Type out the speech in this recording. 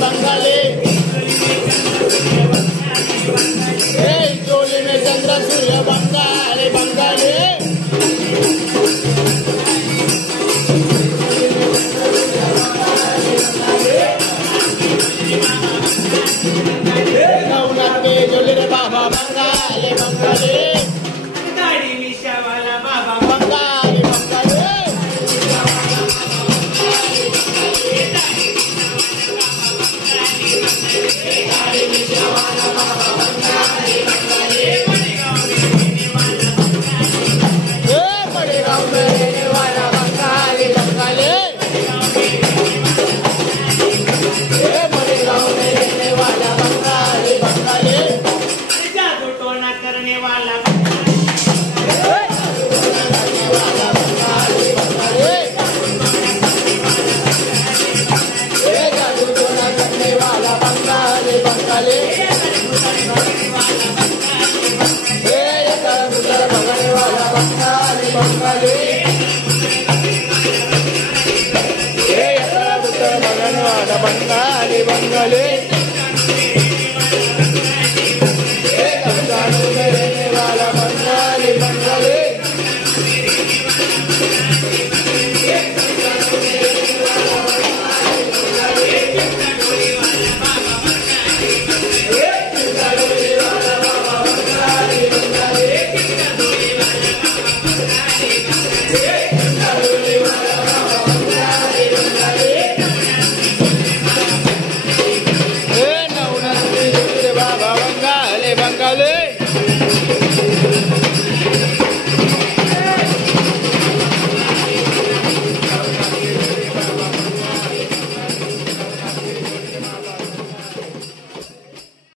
बंगाली चोली में चंद्र सूर्य बंगाली बंगाली नवनाथ पे जोली रे बाबा बंगाली बंगाली दाढ़ी मीशा वाला बाबा बंगाली बंगाली बड़े गाँव में रहने वाला बंगाली बंगाली बड़े गाँव में रहने वाला बंगाली बंगाली जादू टोना करने वाला बंगाली बंगाली रहने वाला बंगाली बंगाली बंगाली